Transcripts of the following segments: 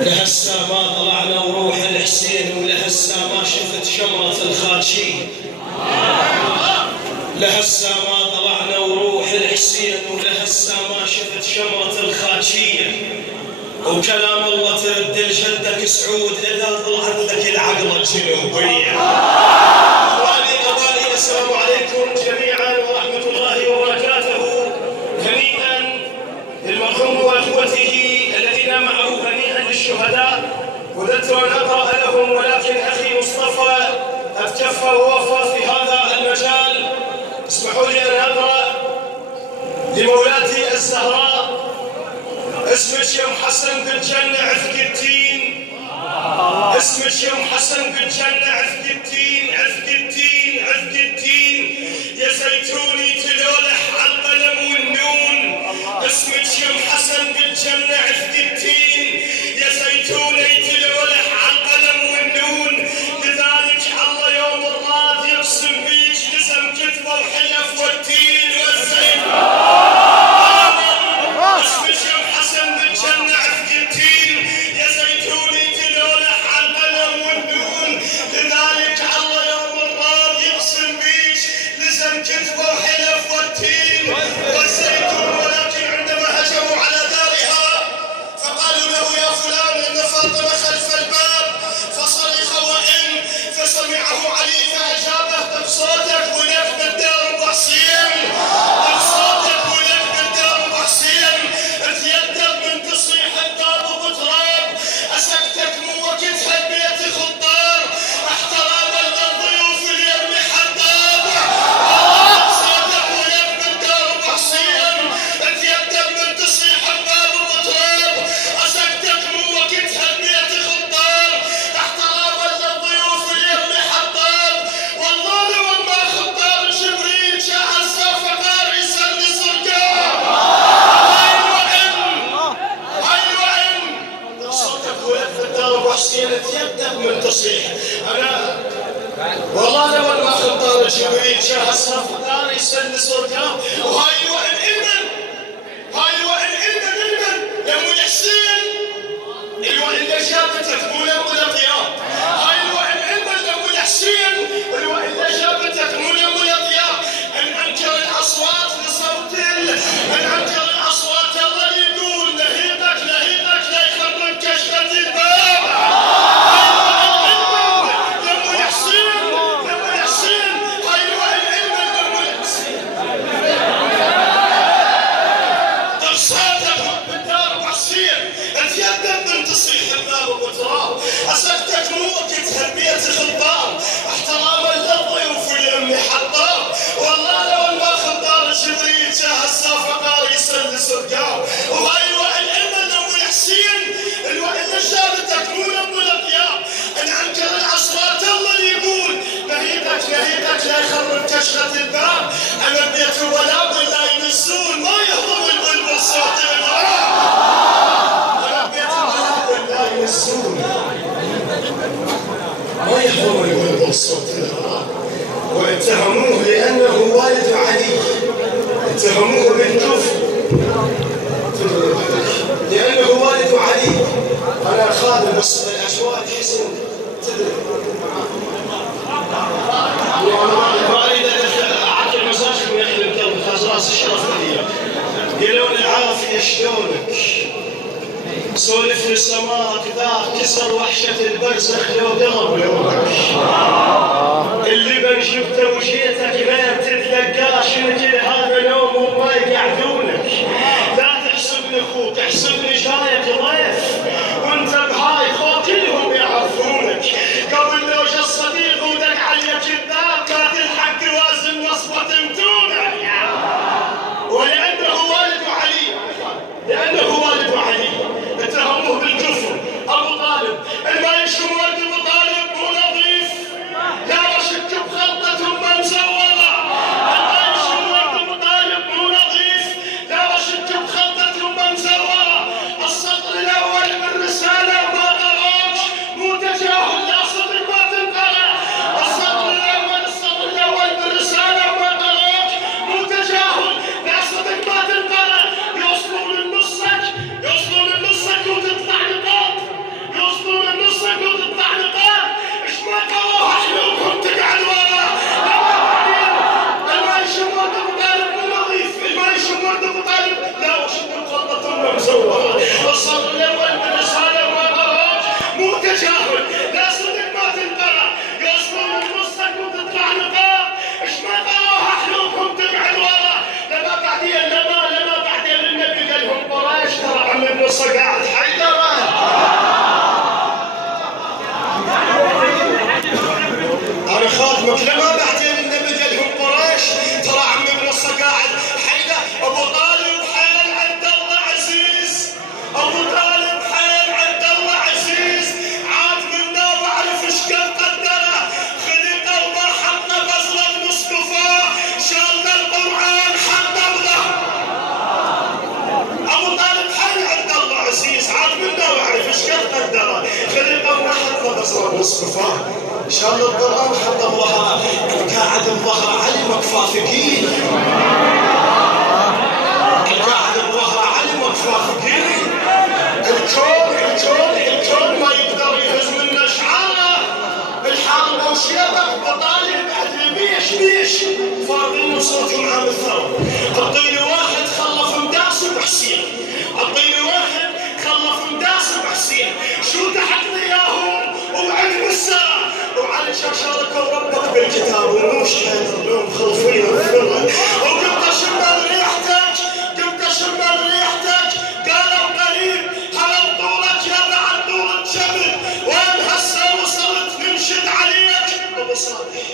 لهسا ما طلعنا وروح الحسين، ولهسا ما شفت شمرة الخاشين. لهسا ما طلعنا وروح الحسين، ولهسا ما شفت شمرة الخاشية. وكلام الله ترد لجدك سعود إذا طلعت لك العقلة الجنوبية. أخواني أبائي، السلام عليكم جميعا ورحمة الله وبركاته. هنيئا للمرحوم وإخوته الذين معه، هنيئا للشهداء. وددت أن أقرأ لهم، ولكن أخي مصطفى قد كفى ووفى في هذا المجال. اسمحوا لي أن أقرأ لمولاتي الزهراء. اسمك يا محسن بالجنة عفق الدين، اسمك يا محسن بالجنة عفق الدين، عفق الدين، عفق الدين. يا زيتوني تلولح على القلم والنون. اسمك يا محسن بالجنة عفق الدين، يا زيتوني تلولح على القلم والنون. لذلك الله يوم الراد يقسم بيك، لزم كتبه وحلف والدين والزيتون. ولكن عندما هجموا على دارها فقالوا له يا فلان إن فاطمة خلف الباب، فصرخ وإن، فسمعه علي فأجابه طب صوتك ولك بالدار أبو حسين، طب صوتك ولك بالدار أبو حسين. اتيدد من تصيح الباب أبو تراب، أسكتك مو وقتها ببيت خطار، احتراما للضيوف اليم حباب. من تصيح أنا والله لو ما خطار جبريل شاه الصفقار يسلس ركاب. وهاي وإن إلمن، هاي وإن إلمن إلمن يا أبو الحسين، الوإن اللي جابتك مو لأبو الأطياب. هاي وإن إلمن أبو الحسين، الوإن اللي جابتك مو لأبو الأطياب. إن أنكر الأصوات لصوت إن أنكر الأصوات الله يقول لهيبك لهيبك لا يخرب كشفة الباب. أسكتك مو وقتها ببيت خطار، احتراما للضيوف اليم حطار. والله لو ما خطار جبريل جاه الصفقار يسلس رقاب. وهاي الوئن إلمن أبو الحسين، الوئن اللي جابتك مو لأبو الأطياب. إن أنكر الأصوات الله يقول نهيبك نهيبك لا يخرب كشخة الباب. أنا ببيت الولاد لا ينسون، ما يهضم البلبل صوت الغراب. أنا ببيت الولاد لا ينسون، ما يحضر البلبل صوت الغراب. واتهموه لأنه والد علي، اتهموه بالكفر لأنه والد علي. أنا خادم الأجواء حسن تدري. ما أريد أن أعطي مزاجكم ويحلم قلبي، خلاص راس الشرف لي. قالوا لي العافية شلونك؟ سولف لسماك ذا كسر وحشة البرزخ لو قلب لونك. اللبن شفته وجيتك غير تتلقاش مثل هذا اليوم وما يقعدونك. لا تحسبني اخوك، احسبني جايك ضيف، وانت بهاي خوك كلهم يعرفونك. قبل لو جا الصديق ودق عليك كذاب ما تلحق توازن نصبة متونك. ولأنه والد علي، لأنه والد علي اتهموه بالكفر. أبو طالب الما يشكو ولد أبو طالب مو نظيف، لا رشك بخلطتهم مزورة. الما يشكو ولد أبو طالب مو نظيف، لا رشك بخلطتهم مزورة. مصطفى شال الضرام حط بظهره قاعد بظهر علي مكفاه ثقيل قاعد بظهر علي مكفاه ثقيل الكون ما يقدر يهز منه اشعاره الحارب وشيبك بطالب عدل بيش فاضين صوتهم عام الثور اعطيني واحد خلف مداسب حسين اعطيني واحد خلف مداسب حسين شو تحت ضياهم وعقب الساعه وعلى شاشارك ربك بالكتاب ونوش حيدر لهم خلفين الفرق وقمت اشمل ريحتك قالوا قريب هلا طولك يا بعد طول الجبل وين هسه وصلت ننشد عليك ابو صالح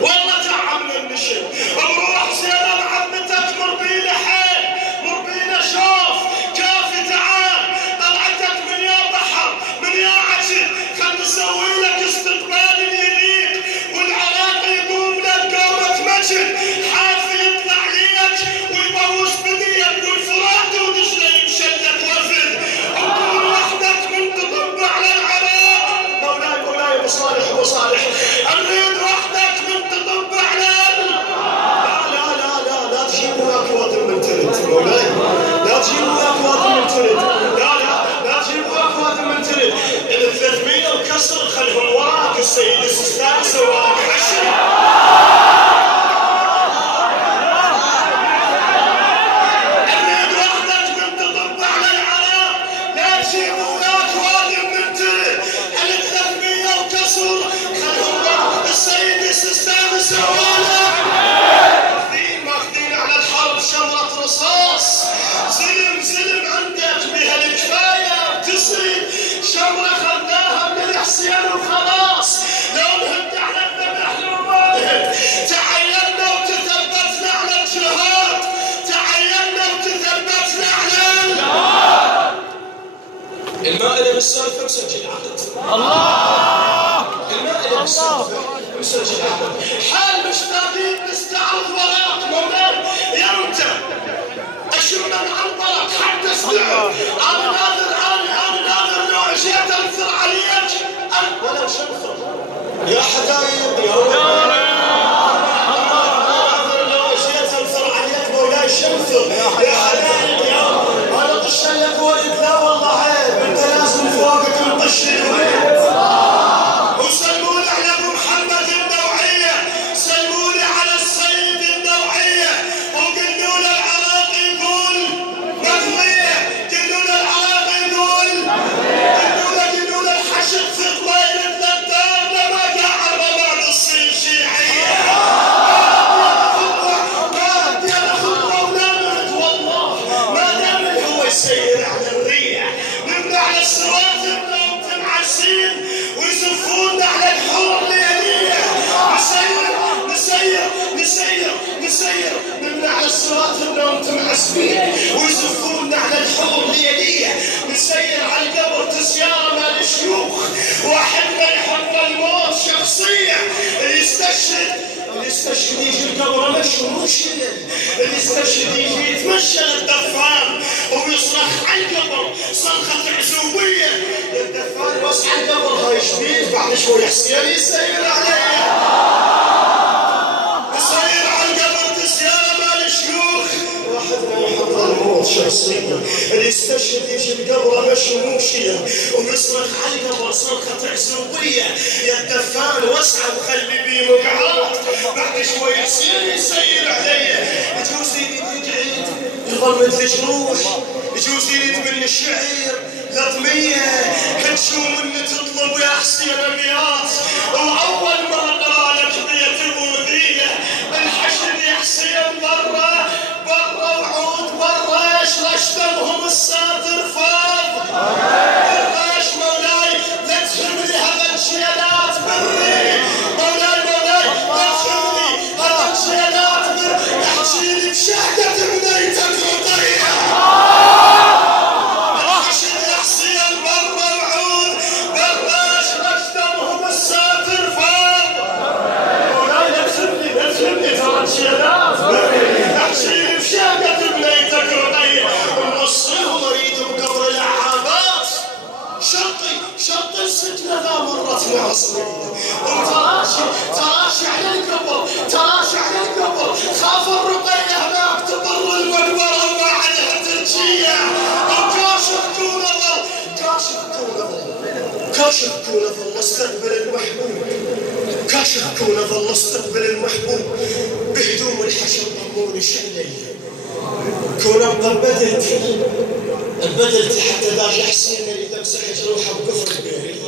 والله تعبنا النشد بروح زينب عمتك مر بينا حيل مر بينا شوف كافي تعال طلعتك من يا بحر من يا عجل خل نسوي لك استقبال يليق والعراق يقوم لك قامة مجد حافي يطلع ليك ويبوس بديك والفرات ودجله يمشلك وفد وكون وحدك من تطب على العراق مولاي ابو صالح اريد وحدك من تطب على لا تجيبوا لك واد من تلد مولاي لا تجيبوا لك واد من تلد لا تجيبوا لك واد من تلد ال 300 وكسر خلهم وراك السيد السيستاني سواك حشر ماخذين على الحرب شمرة رصاص زلم عندك بهالكفاية تصير شمرة خذناها من الحسين وخلاص لو نهد على الذبح لومالهم تعيننا وتثبتنا على الجهاد المائدة بالسالفة مسجل عقد الله المائدة بالسالفة مسجل عقد حال مشتاقين نستعرض وراك مولاي يا انت اشرنا العنبرك حتى استعر انا ناظر لو اجيت انثر عليك ولا شنفر يا حدايق يا ولد ناظر لو اجيت انثر عليك مولاي شنفر يا حدايق يا انا طشيك ولد لا والله عيب انت لازم فوقك نطشي الولد وسلموا لي على ابو محمد النوعيه سلموا لي على السيد النوعيه وقلوا له العراق يقول مقضيه قلوا له العراق يقول قلوا له الحشد في طويل الدار لما قاعد بعد الصين شيعيه يا خطوه ولا مرت والله ما دام هو يسير على الريح نبنى على الصراط انهم تنعسين ويزفونا على الحور ليليه نسير نبنى على الصراط انهم تنعسين ويزفونا على الحور ليليه نسير على القبر تسياره مال الشيوخ واحد ما يحب الموت شخصيه اللي يستشهد يجي القبر مشي اللي يستشهد يجي يتمشى للدفان ويصرخ على القبر صرخة عزوبية الدفان يوسع القبر هاي شديد بعد شوي حسين يسير عليه يسير على القبر تسيارة مال الشيوخ واحد ما يحب الموت شخصيا اللي يستشهد يجي القبر مشي ويصرخ على القبر صرخة عزوبية يا الدفان وسع وخلي بيه مقعات بعد شوي حسين يسير عليه يجوز يقعد يظل مثل جروح يجوز يريد من الشعير لطمية هتشو مني تطلب يا حسين ابيات واول ما اقرا لك بيت ابوذية الحشد يا حسين برا وعود برا اشرش دمهم الساتر فاض برا مولاي لا تفهمني هذا الشيلات بري مولاي لا تفهمني هذا الشيلات بري احكي لي بشهدة بنيتك رقية الحشد يا حسين برا وعود برا اشرش دمهم الساتر فاض معصية. تراشي على القبر، تراشي على القبر، خاف الرقية هناك تمر المقبرة وما عندها ترجية. وكاشف كون ظل، كاشف كون ظل، كاشف كون ظل استقبل المحبوب، كاشف كون ظل استقبل المحبوب بهدوم الحشر ضموني شلي. كون ابقى بدلتي حتى داش حسين اللي تمسح جروحه بكفر البيرية.